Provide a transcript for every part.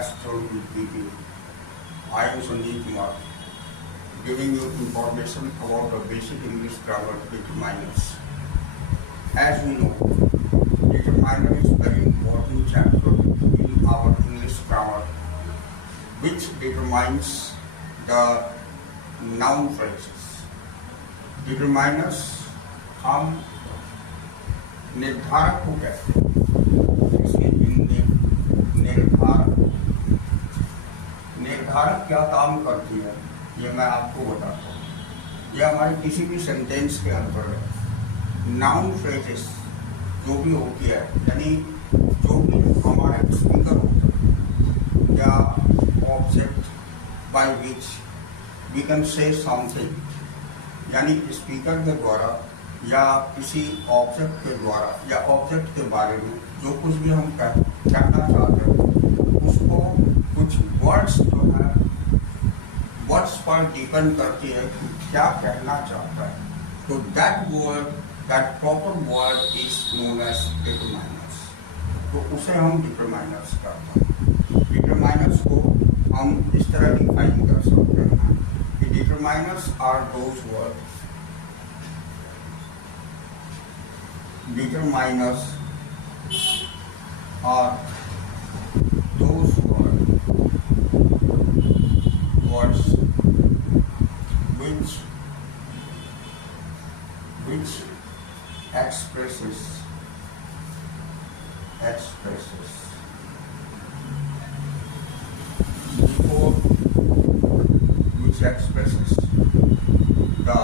Gladstone PPT. I am Sandeep Kumar, giving you information about the basic English grammar determiners. As we know, determiner is very important chapter in our English grammar, which determines the noun phrases. Determiners हम निर्धारक को कहते हैं। इसके हिंदी निर्धारक क्या काम करती है ये मैं आपको बताता हूँ। यह हमारे किसी भी सेंटेंस के अंदर है। नाउन फ्रेजेस जो भी होती है, यानी जो भी हमारा स्पीकर होता है या object by which we can say something, यानी स्पीकर के द्वारा या किसी ऑब्जेक्ट के द्वारा या ऑब्जेक्ट के बारे में जो कुछ भी हम कहना चाहते हैं, उसको कुछ वर्ड्स जो है वर्ड्स पर डिपेंड करती है कि क्या कहना चाहता है। तो that word, that proper word is known as determiners. तो उसे हम डिटरमाइनर्स कहते हैं। डिटरमाइनर्स को हम इस तरह डिफाइन कर सकते हैं कि determiners are those word, determiners are those words which expresses before which expresses the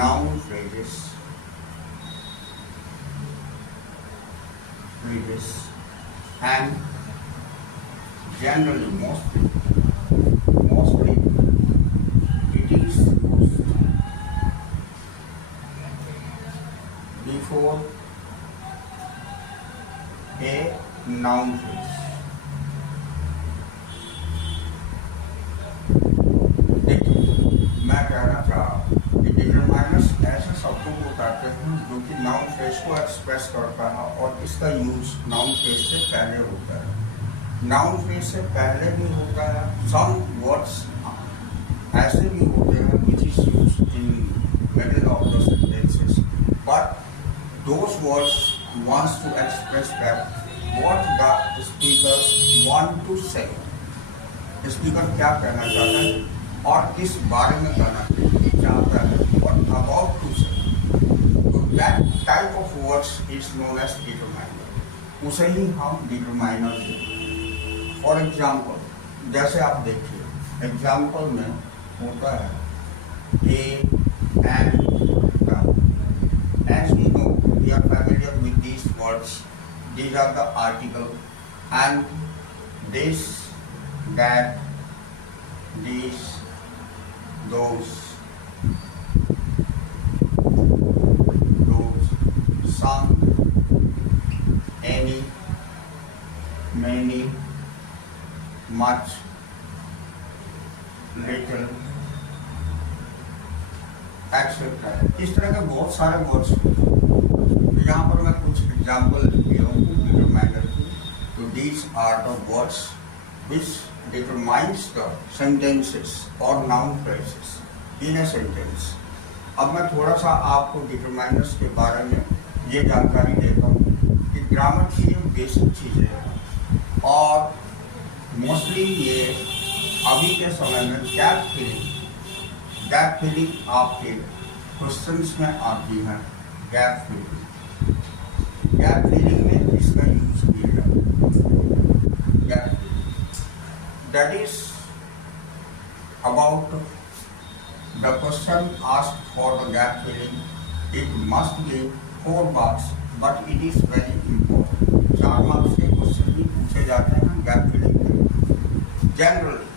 noun phrases and generally mostly it is used before a noun phrase. देखिए, मैं कहना चाह कि डिटरमाइनर्स ऐसे शब्दों को बताते हैं जो कि नाउन फ्रेज को एक्सप्रेस करता है और इसका यूज नाउन फ्रेज से पहले होता है। नाउन फ्रेज से पहले भी होता है। सम वर्ड्स ऐसे भी होते हैं which is used in middle of the sentences, but those words wants to express that what the speaker want to say. Speaker क्या कहना चाहता है और किस बारे में कहना चाहता है, what about to say. So that type of words is known as determiner. उसे ही हम determiner देते हैं। For example, जैसे आप देखिए, एग्जाम्पल में होता है a and the. As we know, we are familiar with these words. These are the article and this, that, these, those, some, any, many, much, little, etc. इस तरह के बहुत सारे वर्ड्स। यहाँ पर मैं कुछ एग्जाम्पल दिया हूँ डिटरमाइनर की। तो these are the words which determines the sentences or noun phrases in a sentence. अब मैं थोड़ा सा आपको डिटरमाइनर्स के बारे में ये जानकारी देता हूँ कि ग्रामर की ये बेसिक चीज़ें हैं और मोस्टली ये अभी के समय में गैप फिलिंग आपके क्वेश्चंस में आती है। गैप फिलिंग में इसका यूज किया जाता है। That is about the question asked for the gap filling. It must be 4 marks, but it is very important. 4 marks के क्वेश्चन भी पूछे जाते हैं गैप फिलिंग में जनरली,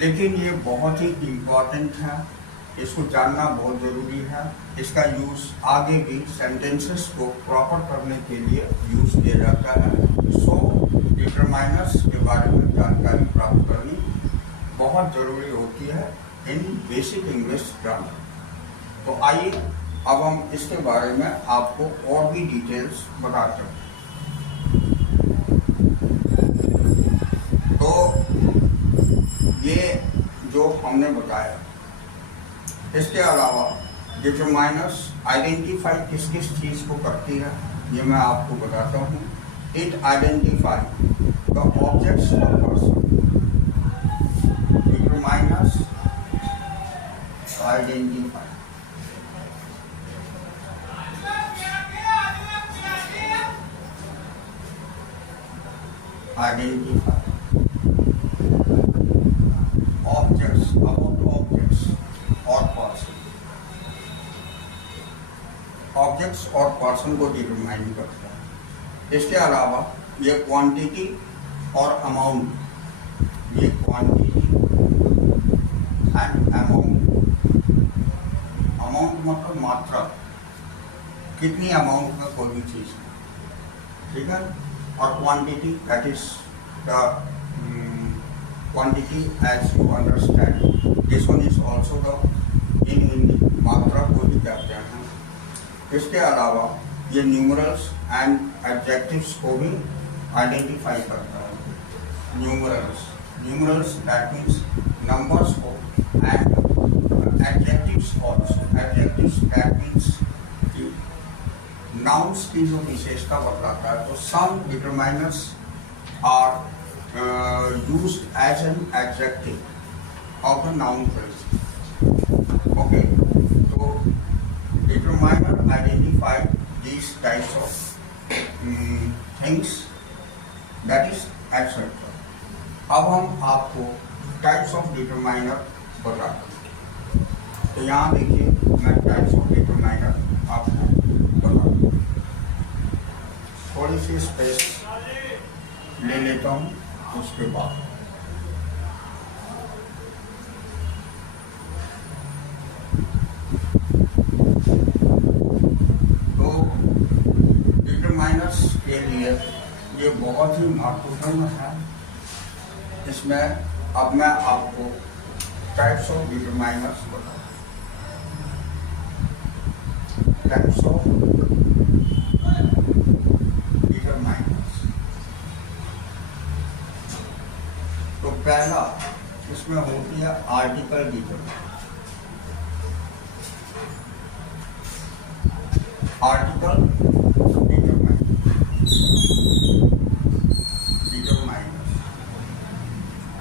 लेकिन ये बहुत ही इम्पोर्टेंट है। इसको जानना बहुत ज़रूरी है। इसका यूज़ आगे भी सेंटेंसेस को प्रॉपर करने के लिए यूज़ किया जाता है। सो डिटरमाइनर्स के बारे में जानकारी प्राप्त करनी बहुत ज़रूरी होती है इन बेसिक इंग्लिश ग्रामर। तो आइए अब हम इसके बारे में आपको और भी डिटेल्स बताते हैं। हमने बताया। इसके अलावा डिटरमाइनर्स आइडेंटिफाई किस किस चीज को करती है ये मैं आपको बताता हूँ। इट आइडेंटिफाई द ऑब्जेक्ट्स और person. Determiners identify objects about objects और पर्सन। ऑब्जेक्ट्स और पर्सन को डिटरमाइन करता है। इसके अलावा ये क्वांटिटी और अमाउंट, ये क्वांटिटी एंड अमाउंट। अमाउंट मतलब मात्रा, कितनी अमाउंट में कोई भी चीज है, ठीक है। और quantity that is the quantity as you understand. This one is also the in Hindi मात्रा को भी कहते हैं। इसके अलावा ये न्यूमरल्स एंड एडजेक्टिव्स को भी आइडेंटिफाई करता है। न्यूमरल्स दैट मीन्स नंबर्स को, and adjectives also. Adjectives that means nouns की जो विशेषता बतलाता है। तो some determiners are used as an adjective of the noun phrase. Okay, तो determiner identify these types of things, that is etc. अब हम आपको टाइप्स ऑफ डिटरमाइनर बताते हैं। तो यहाँ देखिए मैं टाइप्स ऑफ डिटरमाइनर आपको बताता हूँ। थोड़ी सी स्पेस ले लेता हूँ, उसके बाद डिटरमाइनर्स के लिए ये बहुत ही महत्वपूर्ण है। इसमें अब मैं आपको टाइप्स ऑफ डिटरमाइनर्स बताऊँ। टाइप्स ऑफ डिटरमाइनर्स, तो पहला इसमें होती है आर्टिकल डिटरमाइनर। आर्टिकल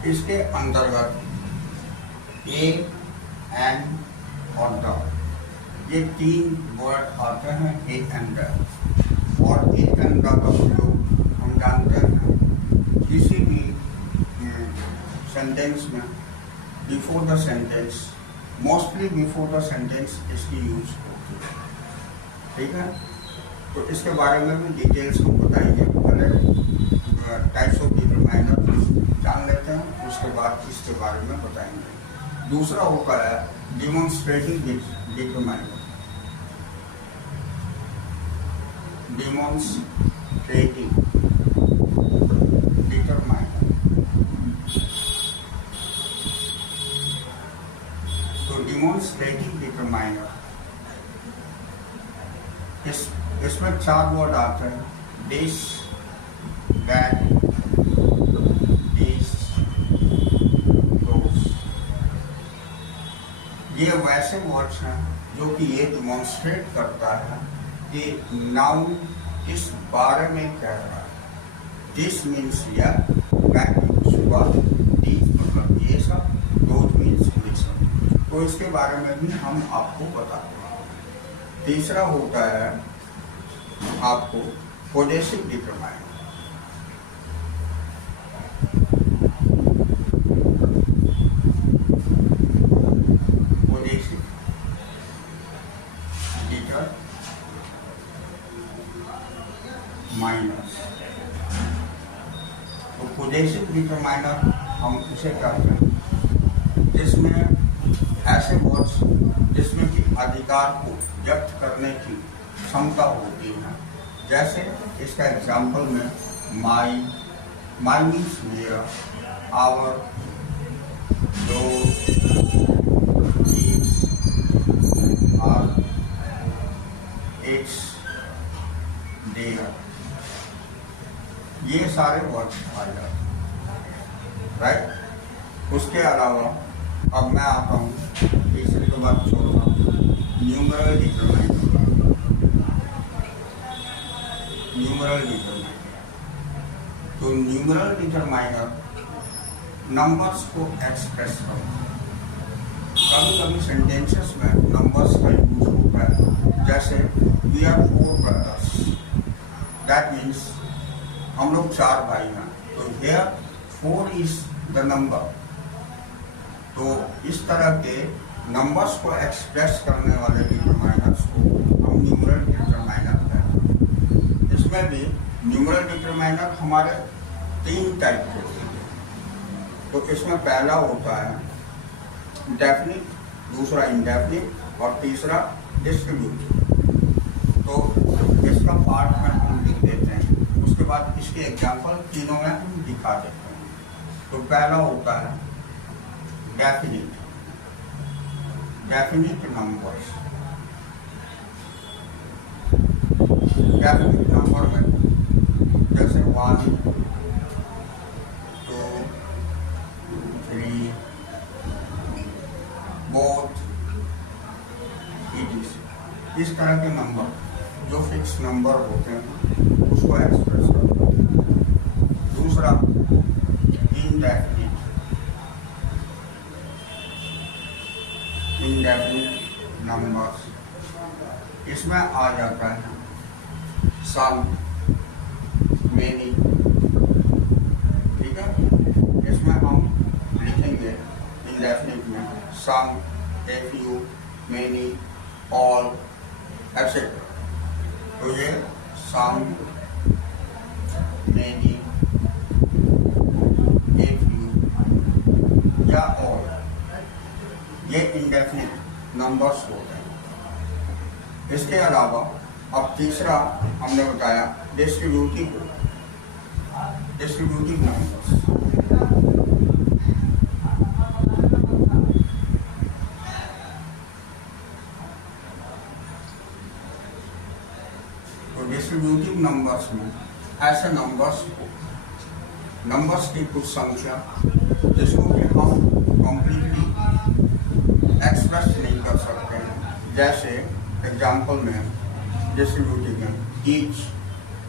इसके अंतर्गत ए, एन और द, ये तीन वर्ड आते हैं। ए एंड द, और ए एंड द का प्रयोग हम जानते हैं किसी भी सेंटेंस में before the sentence, mostly before the sentence इसकी यूज होती है, ठीक है। तो इसके बारे में भी डिटेल्स हम बताएंगे। पहले टाइप्स ऑफ डिटरमाइनर जान लेते हैं, उसके बाद इसके बारे में बताएंगे। दूसरा होता है डिमॉन्स्ट्रेटिव डिटरमाइनर। डिमॉन्स्ट्रेटिव डिटरमाइनर, तो डिमॉन्स्ट्रेटिव डिटरमाइनर इसमें चार वर्ड आते हैं। दिस, दैट, ये वैसे वर्ड्स हैं जो कि ये डिमॉन्स्ट्रेट करता है कि नाउन इस बारे में कह रहा है। दिस मीन्स यह, दैट मीन्स वह, दिस मतलब ये सब, दोज मीन्स ये सब। तो इसके बारे में भी हम आपको बताते हैं। तीसरा होता है आपको पोजेसिव डिटरमाइनर। तो पोजेसिव डिटरमाइनर हम उसे कहते हैं जिसमें ऐसे वर्ड्स जिसमें कि अधिकार को व्यक्त करने की क्षमता होती है। जैसे इसका एग्जाम्पल में माई, माई मीन्स मेरा, आवर, दो, आर, इट्स, देयर, ये सारे वर्ड्स आ जाते हैं, राइट। उसके अलावा अब मैं आता हूँ तीसरे के बाद चौथा, न्यूमरल डिटरमाइनर। न्यूमरल डिटरमाइनर, तो न्यूमरल डिटरमाइनर नंबर्स को एक्सप्रेस करता है। कभी कभी सेंटेंसेस में नंबर्स का यूज होता है, जैसे we are 4 brothers, that means हम लोग 4 भाई हैं, तो हियर 4 इज द नंबर। तो इस तरह के नंबर्स को एक्सप्रेस करने वाले डिटरमाइनर्स को हम न्यूमरल डिटरमाइनर कहते हैं। इसमें भी न्यूमरल डिटरमाइनर हमारे 3 टाइप के होते हैं। तो इसमें पहला होता है डेफिनिट, दूसरा इंडेफिनिट और तीसरा डिस्ट्रीब्यूटिव। तो इसका पार्ट में हम लिख देते हैं, उसके बाद इसके एग्जाम्पल तीनों में हम दिखा देते हैं। तो पहला होता है definite, definite numbers. Definite number में जैसे 1, 2, 3, बोथ, इस तरह के नंबर जो फिक्स नंबर होते हैं उसको एक्सप्रेस करते हैं। दूसरा इनडेफिनिट, इनडेफिनिट नंबर्स, इसमें आ जाता है सम, मेनी, ठीक है। इसमें हम लिखेंगे इंडेफिनिट में some, a few, many, all, etcetera. तो ये सम, मेनी, ए फ्यू या ऑल, ये इंडेफिनिट नंबर्स होते हैं। इसके अलावा अब तीसरा हमने बताया डिस्ट्रीब्यूटिव, डिस्ट्रीब्यूटिव नंबर्स। तो डिस्ट्रीब्यूटिव नंबर्स में ऐसे नंबर्स को, नंबर्स की कुछ संख्या जिसको कि हम कम्प्लीटली एक्सप्रेस नहीं कर सकते हैं, जैसे एग्जाम्पल में डिस्ट्रीब्यूटिव में each,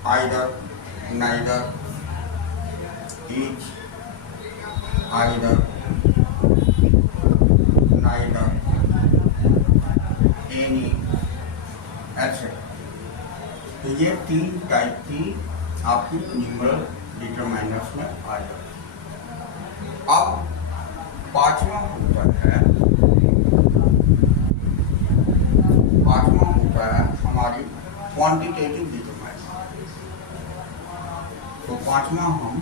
either, neither, each, either, neither, any, etcetera. तो ये 3 टाइप की आपकी न्यूमरल डिटरमाइनर्स में आ जाती है। अब पांचवा होता है हमारी क्वांटिटेटिव डिटरमाइनर। तो पांचवा हम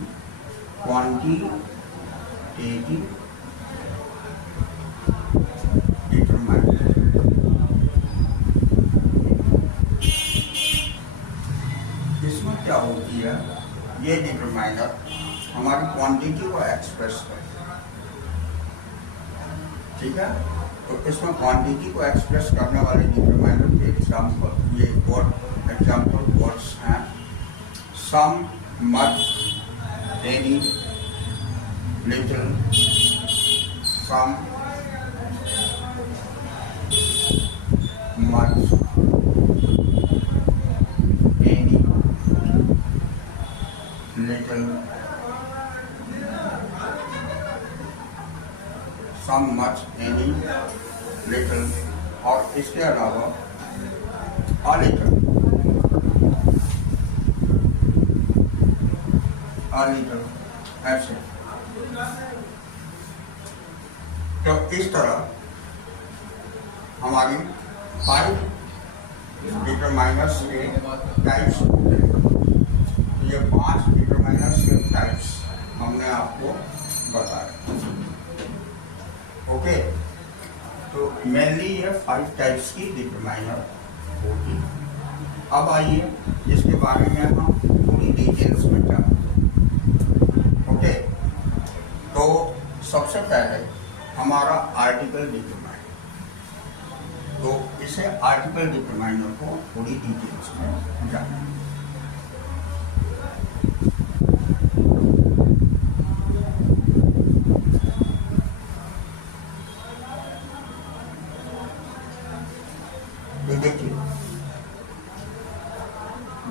क्वांटिटेटिव डिटरमाइनर। इसमें क्या होती है, ये डिटरमाइनर हमारी क्वांटिटी को एक्सप्रेस करती है, ठीक है। तो इसमें क्वांटिटी को एक्सप्रेस करने वाले डिटरमाइनर के एग्जाम्पल, ये वर्ड एग्जाम्पल वर्ड्स हैं सम, मच, एनी, लिटिल, सम, मच, एनी, लिटिल, सम, मच, एनी, लिटिल, और इसके अलावा अ लिटिल, ऐसे। तो इस तरह हमारी 5 डिटरमाइनर्स के टाइप्स होते हैं। तो ये 5 डिटरमाइनर्स के टाइप्स हमने आपको बताया, ओके। तो मेनली ये 5 टाइप्स की डिटरमाइनर होती है। अब आइए इसके बारे में हम पूरी डिटेल्स में जानें, ओके। तो सबसे पहले हमारा आर्टिकल डिटरमाइनर, तो इसे आर्टिकल डिटरमाइनर को पूरी डिटेल्स में जानें।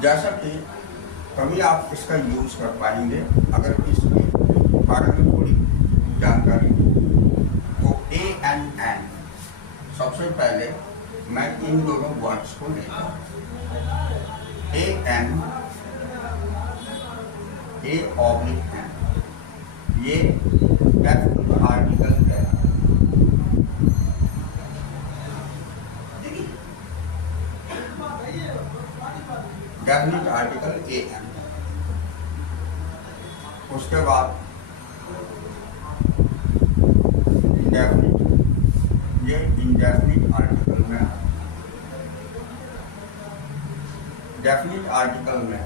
जैसा कि कभी आप इसका यूज़ कर पाएंगे अगर इसके बारे में थोड़ी जानकारी हो। तो ए एंड एन, सबसे पहले मैं इन दोनों वर्ड्स को लेता हूँ। A N, A oblique N, ये डेफिनेट आर्टिकल है। Definite article A N. उसके बाद इंडेफिनिट, ये इंडेफिनिट आर्टिकल में है। डेफिनिट आर्टिकल में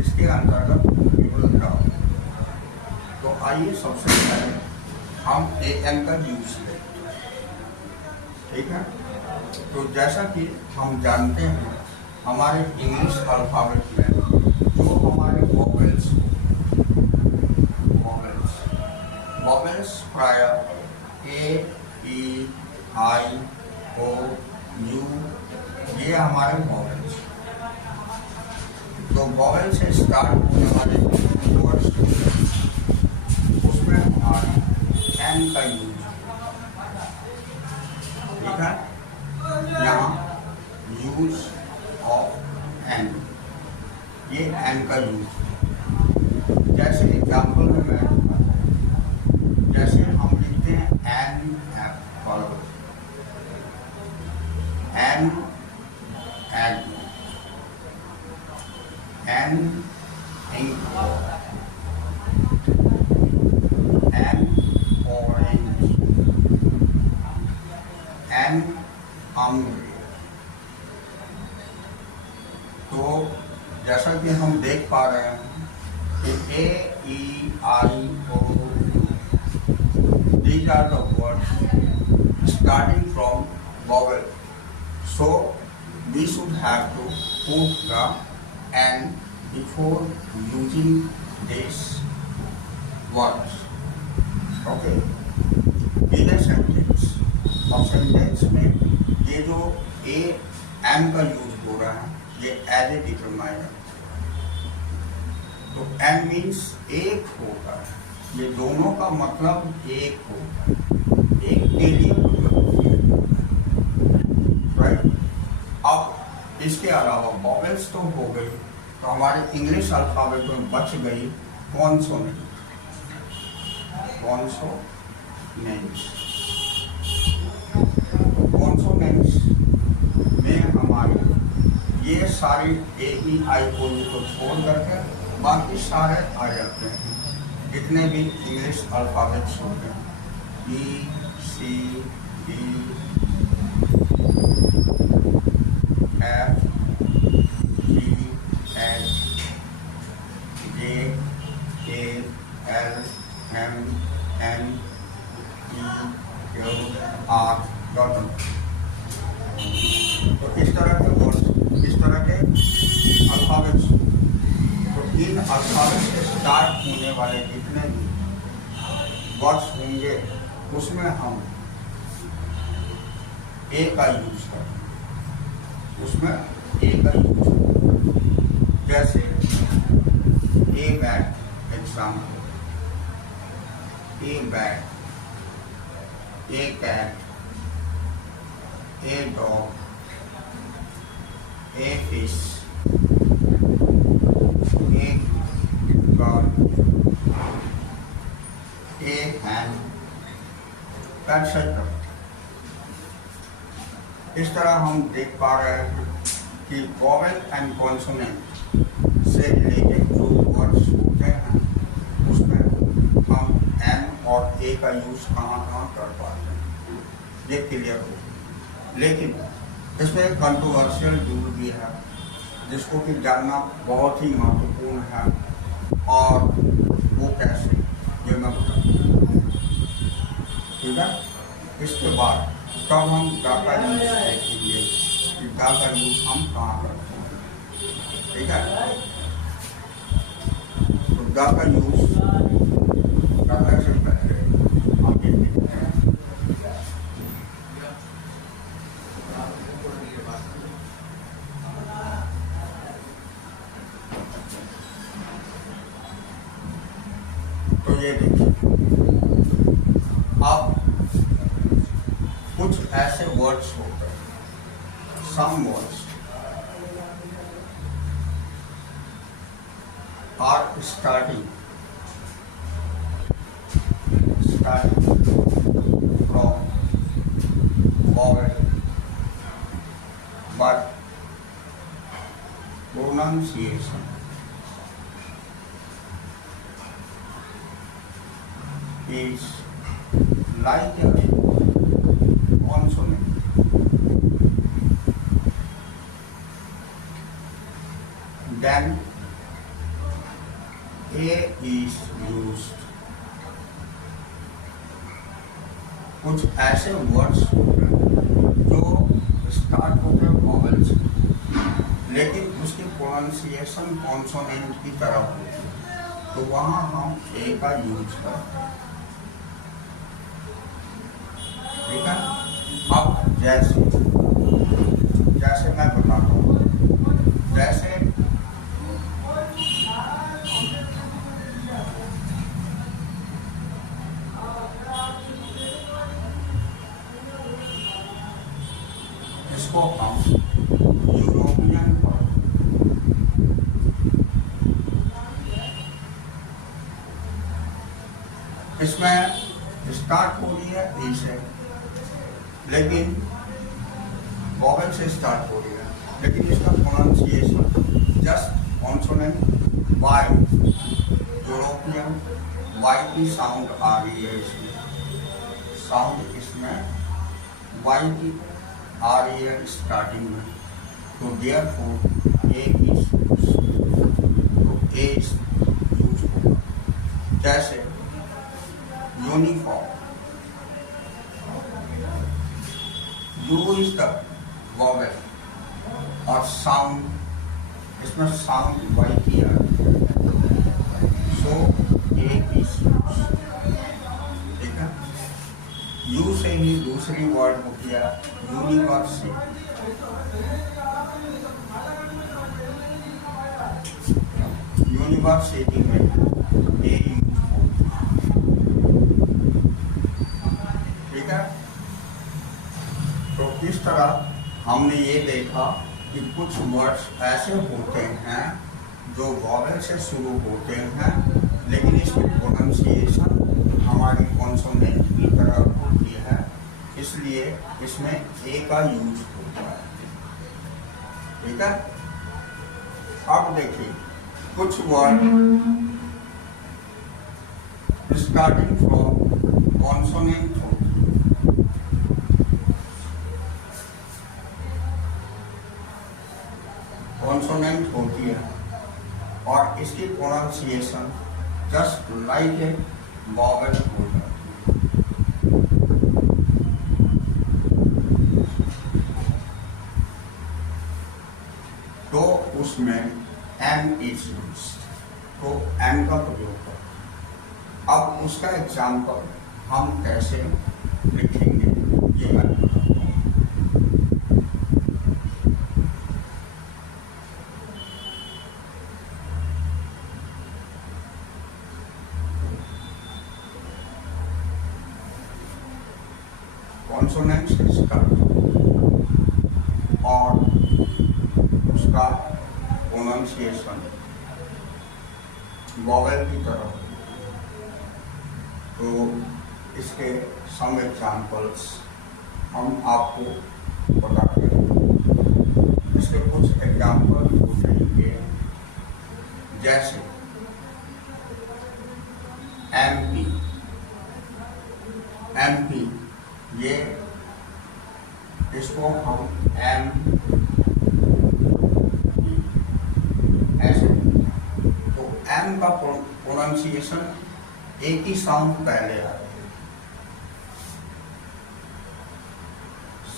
इसके अंतर्गत विवरण रहा। तो आइए सबसे पहले हम ए एन का यूज लें, ठीक है। तो जैसा कि हम जानते हैं हमारे इंग्लिश अल्फाबेट में जो हमारे वोवेल्स प्रायः ए, ई, आई, ओ, यू, ये हमारे वोवेल्स। तो वोवेल से स्टार्ट होने वाले वर्ड्स उसमें हमारा एन का यूज, ठीक है। यहाँ यूज ऑफ एन, ये एन का यूज। जैसे एग्जाम्पल में मैं, जैसे हम लिखते हैं an apple, an egg, an ink, an orange, an अमरूद। तो जैसा कि हम देख पा रहे हैं कि ए, ई, आई, ओ, these are the words starting from vowel. So we should have to put the n before using these words. Okay. In a sentence, अब सेंटेंस में ये जो ए एन का यूज हो रहा है ये एज ए डिटरमाइनर। तो एन मीन्स एक होगा, ये दोनों का मतलब एक होगा, एक के लिए मतलब, राइट। अब इसके अलावा वॉवेल्स तो हो गई, तो हमारे इंग्लिश अल्फाबेट में बच गई कॉन्सोनेंट। कॉन्सोनेंट्स में हमारे ये सारे ए, ई, आई, ओ, यू को छोड़ करके बाकी सारे आ जाते हैं जितने भी इंग्लिश अल्फाबेट्स होते हैं, B, C, D, F, G, H, J, K, L, M, N, E, Q, R, dot. तो इस तरह के वर्ड्स, इस तरह के अल्फाबेट्स, तो इन अल्फाबेट से स्टार्ट होने वाले जितने भी वर्ड्स होंगे उसमें हम ए का यूज करें, उसमें ए का यूज। जैसे a bat, example, a bat, a cat, a dog, a fish, a bird, a hen, etc. इस तरह हम देख पा रहे हैं कि वॉवेल एंड कॉन्सोनेंट से रिलेटेड जो वर्ड्स होते हैं उसमें हम एन और ए का यूज कहाँ कर पाते हैं, ये क्लियर हो। लेकिन इसमें एक कंट्रोवर्शियल रूल भी है जिसको कि जानना बहुत ही महत्वपूर्ण है, और वो कैसे, ये मैं बताऊँ, ठीक है। इसके बाद तब हम गा का यूज देखेंगे कि गा का यूज हम कहाँ करते हैं, ठीक है। तो गा का यूज करने से पहले वर्ड्स होते हैं, some words are starting from vowel, but pronunciation is like a consonant. Then A is used. कुछ ऐसे वर्ड्स जो स्टार्ट होते हैं वॉवल से, लेकिन उसकी प्रोनाउंसिएशन कॉन्सोनेंट की तरह होती है, तो वहाँ हम ए का यूज करते हैं। ठीक है। अब जैसे मैं बताता हूँ, जैसे इसको हम यूरोपियन इसमें स्टार्ट हो रही है ई से, लेकिन वॉवेल से स्टार्ट हो रही है, लेकिन इसका pronunciation just consonant Y, European Y की साउंड आ रही है इसमें, साउंड इसमें वाई की आ रही है स्टार्टिंग में, तो देयरफॉर ए इज यूज होगा। जैसे uniform, you is the vowel और साउंड, इसमें साउंड वाई की आ रही है, सो ए इज यूज। ठीक है। यू से ही दूसरी वर्ड हो गया यूनिवर्सिटी। यूनिवर्सिटी में ए यूज हो। ठीक है। तो इस तरह हमने ये देखा कि कुछ वर्ड्स ऐसे होते हैं जो वॉवेल से शुरू होते हैं, लेकिन इसकी प्रोनाउंसिएशन हमारी कॉन्सोनेंट की तरह होती है, इसलिए इसमें ए का यूज होता है। ठीक है। अब देखिए कुछ वर्ड स्टार्टिंग फ्रॉम कॉन्सोनेंट होती है, कॉन्सोनेंट होती है और इसकी pronunciation just like a vowel होता है। तो उसमें एम इज यूज्ड, तो एम का प्रयोग कर। अब उसका एग्जाम्पल हम कैसे लिखेंगे ये मैं बताता हूँ। कॉन्सोनेंट से स्टार्ट और उसका प्रोनाउंसिएशन वॉवेल की तरह। तो इसके सम एग्जाम्पल्स हम आपको बताते हैं। इसके कुछ एग्जाम्पल पूछेंगे, जैसे एमपी, एमपी ये इसको हम एम ऐसे, तो एम का प्रोनाउंसिएशन एक ही साउंड पहले आ रही है,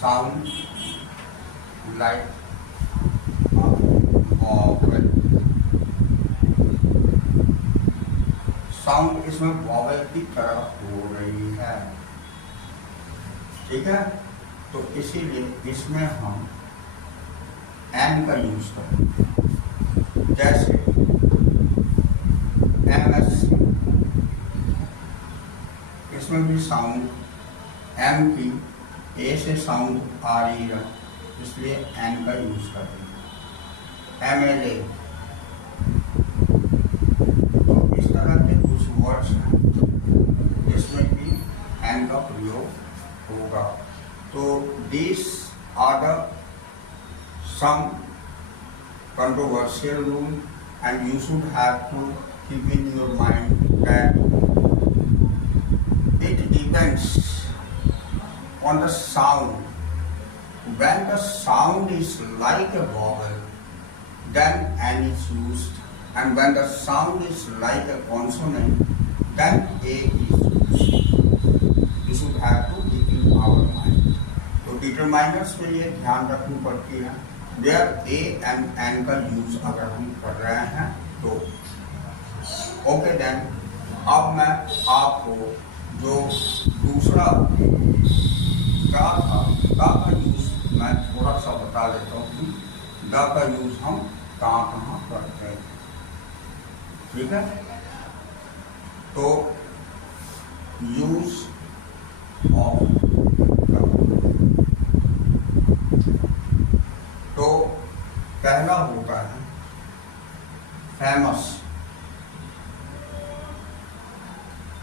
साउंड लाइक साउंड इसमें वॉवेल की तरह हो रही है। ठीक है। तो इसीलिए इसमें हम एम का यूज करें, जैसे MSC, इसमें भी साउंड एम की ए से साउंड आ रही है, इसलिए एन का यूज कर रही है। MLA, तो इस तरह के कुछ वर्ड्स हैं जिसमें कि एन का प्रयोग होगा। तो this are the some controversial rule, and you should have to keep in your mind that it depends on the sound. When the sound is like a vowel, then N is used, and when the sound is like a consonant, then A is used. You should have to keep in our mind. तो determiners में ये ध्यान रखनी पड़ती है, where A and N का use अगर हम कर रहे हैं तो। ओके देन, अब मैं आपको जो दूसरा गा था, गा का यूज मैं थोड़ा सा बता देता हूँ कि गा का यूज हम कहाँ कहाँ करते हैं। ठीक है, तो यूज ऑफ, तो पहला होता है फेमस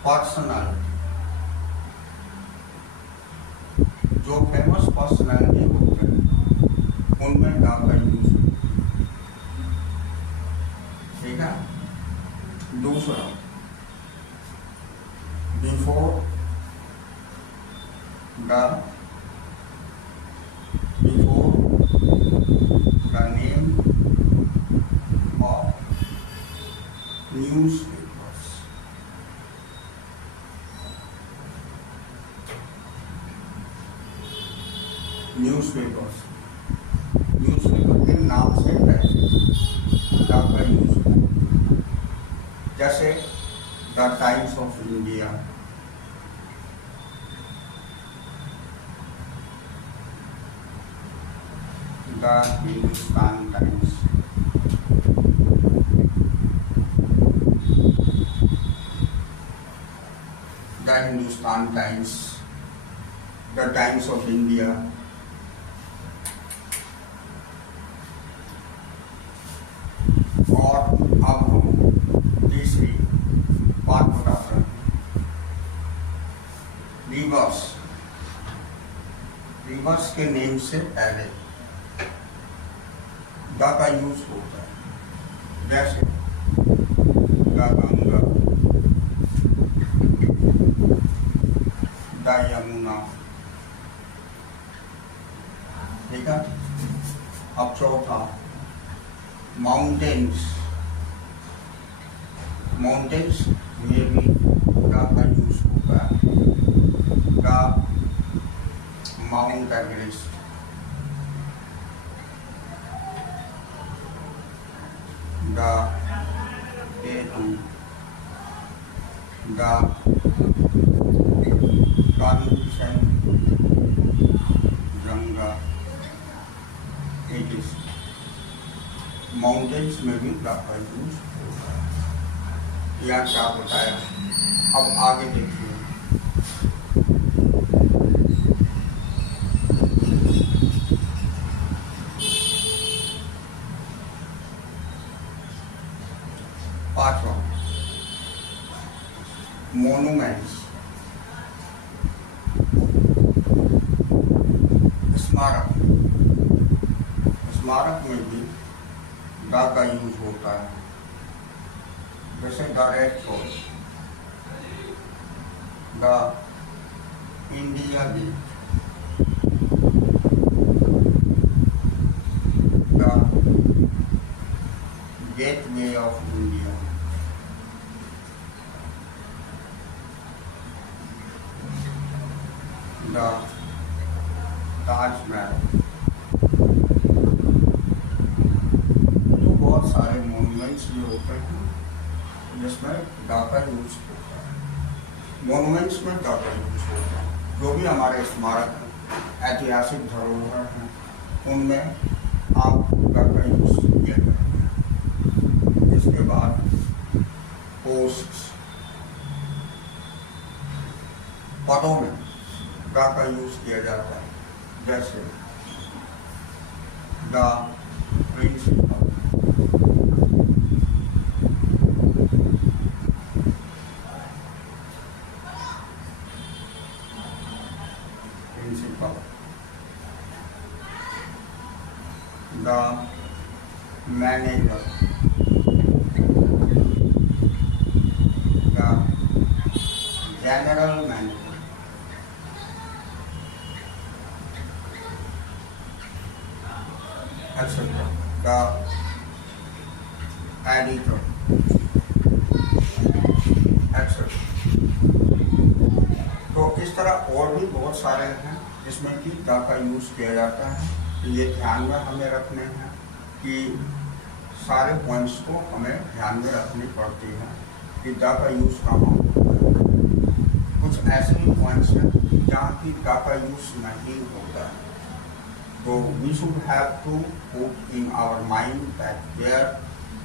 पर्सनालिटी। जो फेमस पर्सनालिटी होते हैं उनमें गा का यूज, ठीक है। दूसरा, before the, before the name of newspapers. Newspapers, newspaper के नाम से पहले द का यूज है, जैसे the times of India, the Hindustan times, the Hindustan times, the times of India. और अब हम तीसरी बात बता रहे हैं, रिवर्स। रिवर्स के नेम से पहले द का यूज होता है, जैसे द गंगा, द यमुना। ठीक है, अब चौथा माउंटेन्स। माउंटेन्स में भी द का यूज होता है, the mount Everest, the K2, the Kanchenjunga। it is mountains में भी द का यूज होता है। यह क्या बताया, अब आगे देखिए। पांचवा, मोनूमेंट्स, स्मारक। स्मारक में भी द का यूज होता है, जैसे the Red Fort, the India Gate, the Gateway of India, the Taj Mahal. तो बहुत सारे मोन्यूमेंट्स भी होते हैं जिसमें द का यूज होता है। मोन्यूमेंट्स में द का यूज होता है, जो भी हमारे स्मारक हैं, ऐतिहासिक धरोहर हैं, उनमें आप द का यूज किया जाता है। इसके बाद पोस्ट, पदों में द का यूज किया जाता है, जैसे the principal, the manager, the general manager, etc. The editor, etc. तो इस तरह और भी बहुत सारे हैं जिसमें कि द का यूज किया जाता है। तो ये ध्यान में हमें रखने हैं कि सारे पॉइंट्स को हमें ध्यान में रखनी पड़ती है कि द का यूज कहाँ होता है। कुछ ऐसे ही पॉइंट्स हैं जहाँ की द का यूज नहीं होता है, तो we should have to put in our mind that where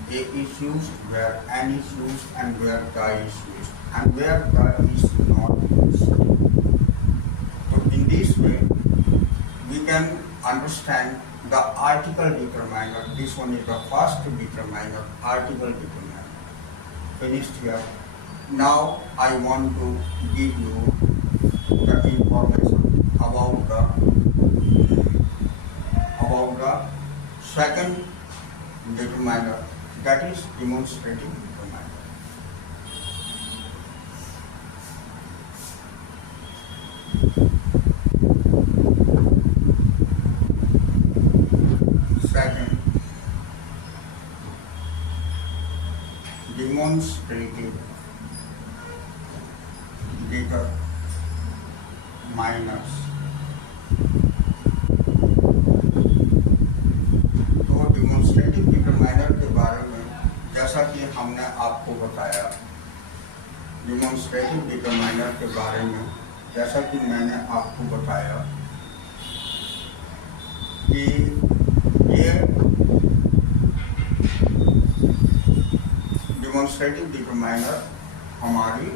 A is used, where N is used, and where the is used, and where the is not used. So in this way, we can understand the article determiner. This one is the first determiner, article determiner. Finished here. Now I want to give you the information about the second determiner, that is demonstrative determiner. Second, demonstrative determiners. तो demonstrative determiner के बारे में जैसा कि हमने आपको बताया, demonstrative determiner के बारे में जैसा कि मैंने आपको बताया कि ये डिमोन्स्ट्रेटिव डिटरमाइनर हमारी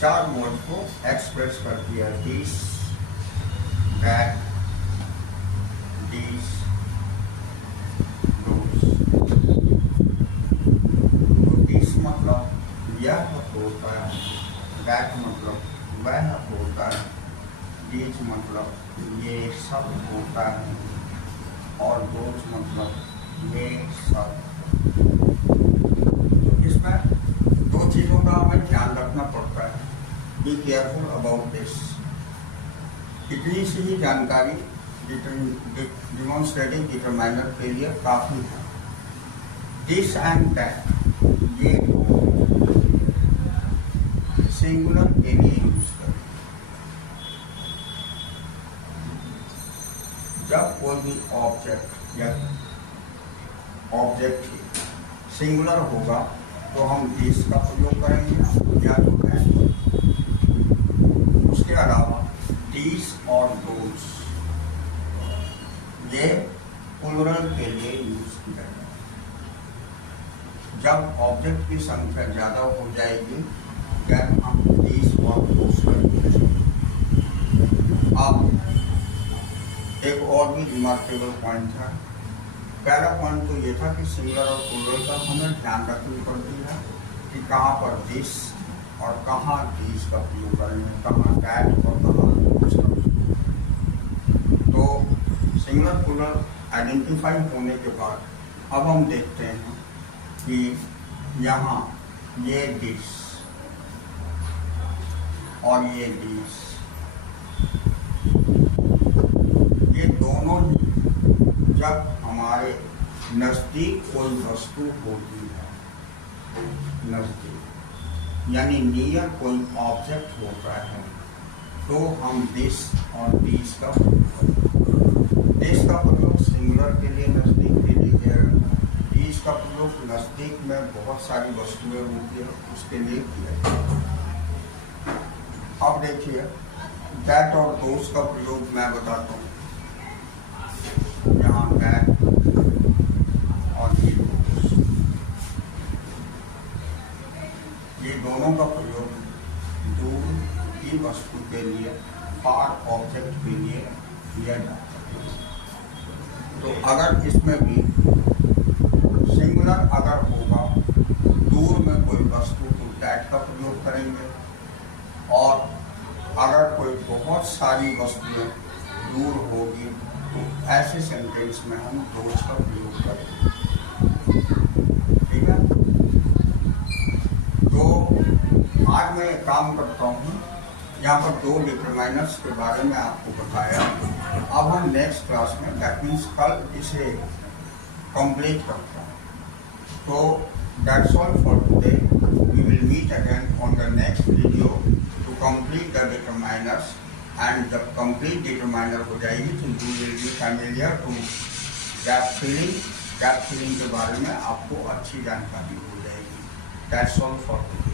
चार मोड को एक्सप्रेस करती है, दिस, दैट, दिस, मतलब यह होता है, दैट मतलब वह होता है, दिस मतलब ये सब होता है, और दोस्त मतलब ये सब। इसमें दो चीज़ों का हमें ध्यान रखना पड़ता है, बी केयरफुल अबाउट दिस। इतनी सी ही जानकारी डिमोन्स्ट्रेटिव डिटरमाइनर के लिए काफ़ी है। दिस एंड दैट ये सिंगुलर के लिए यूज करें। जब कोई भी ऑब्जेक्ट या ऑब्जेक्ट सिंगुलर होगा तो हम दिस का प्रयोग करेंगे या तो दैट। उसके अलावा दिस और दोस ये प्लूरल के लिए यूज किया जाएगा। जब ऑब्जेक्ट की संख्या ज़्यादा हो जाएगी तब हम दिस और दोस का यूज करेंगे। अब एक और भी रिमार्केबल पॉइंट था। पहला पॉइंट तो ये था कि सिंगुलर और प्लूरल का हमें ध्यान रखनी पड़ती है कि कहाँ पर दिस और कहाँ दिस का प्रयोग करेंगे, कहाँ दैट और कहाँ दोस का प्रयोग। तो सिंगुलर प्लूरल आइडेंटिफाई होने के बाद अब हम देखते हैं कि यहाँ ये दिस और ये दिस, ये दोनों ही जब हमारे नज़दीक कोई वस्तु होती है, नज़दीक यानी नियर कोई ऑब्जेक्ट होता है, तो हम दिस और दिस का दिस का प्रयोग सिंगुलर के लिए, नज़दीक के लिए किया जाता है। दिस का प्रयोग नज़दीक में बहुत सारी वस्तुएं होती है उसके लिए किया जाता है। अब देखिए दैट और दोस का प्रयोग मैं बताता हूँ। यहाँ दैट और ये दोस, ये दोनों का प्रयोग दूर की वस्तु के लिए फार ऑब्जेक्ट के लिए लिया जाता है। तो अगर इसमें भी सिंगुलर अगर होगा, दूर में कोई वस्तु, तो दैट का प्रयोग करेंगे, और अगर कोई बहुत सारी वस्तुएं दूर होगी तो ऐसे सेंटेंस में हम दोज का प्रयोग करेंगे। ठीक है, तो आज मैं काम करता हूँ, यहाँ पर दो डिटरमाइनर्स के बारे में आपको बताया। अब हम नेक्स्ट क्लास में, दैट मीन्स कल, इसे कंप्लीट करते हैं। तो that's all for today. We will meet again on the next video to complete the determiners, and जब कंप्लीट डिटरमाइनर हो जाएगी तो you will be familiar to gap filling. Gap filling के बारे में आपको अच्छी जानकारी हो जाएगी। That's all for today.